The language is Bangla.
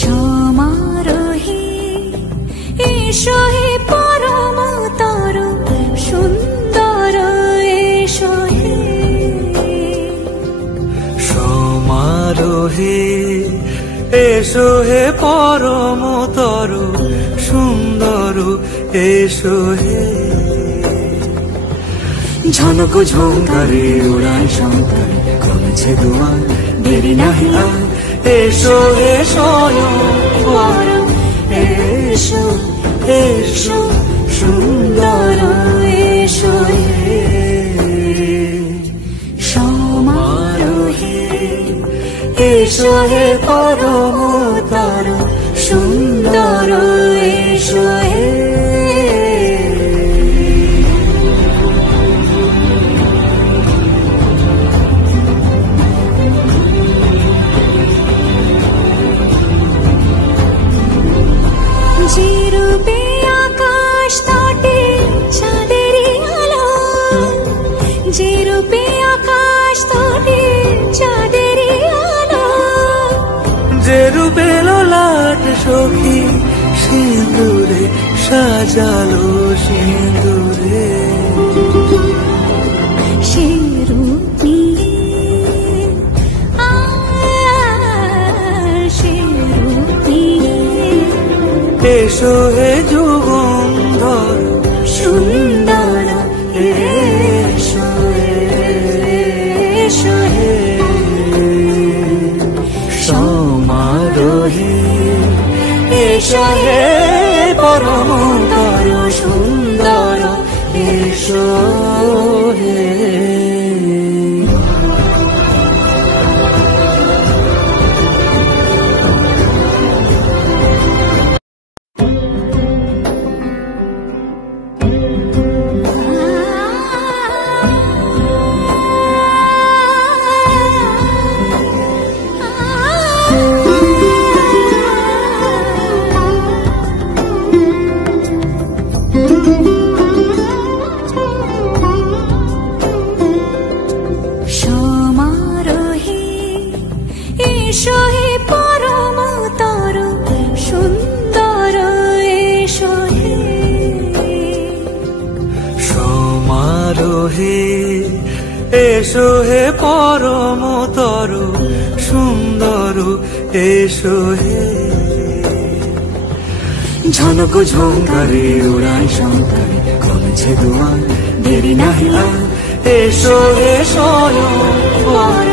সমারোহে এসো হে পরম তরু সুন্দর এসো হে। সমারোহে এসো হে পরম তরু সুন্দর এসো হে। ঝনক ঝঙ্কারে উড়ায় শঙ্কর করেছে দুয়ার, দেরি নাহি আর এসো হে স্বয়ং বর। এসো এসো সুন্দর এসো হে। সমারোহে এসো হে পরম তরু সুন্দর এসো হে। যে রূপে আকাশ তটে চাঁদেরই আলো, যে রূপে আকাশ তটে চাঁদেরই আলো, যে রূপে ললাট সখী সিঁদুরে সাজালো সিঁদুরে। সে রূপ নিয়ে সে রূপ নিয়ে এসো হে যুগন্ধর সুন্দর এসো এসো হে। সমারোহে এসো হে পরম তরু সুন্দর এসো হে। সমারোহে এসো হে পরম তরু সুন্দর এসো হে। সমারোহে এসো হে পরম তরু সুন্দর এসো হে। ঝনক ঝঙ্কারে উড়ায় শঙ্কর করেছে দুয়ার, দেরি নাহি আর এসো হে স্বয়ং বর।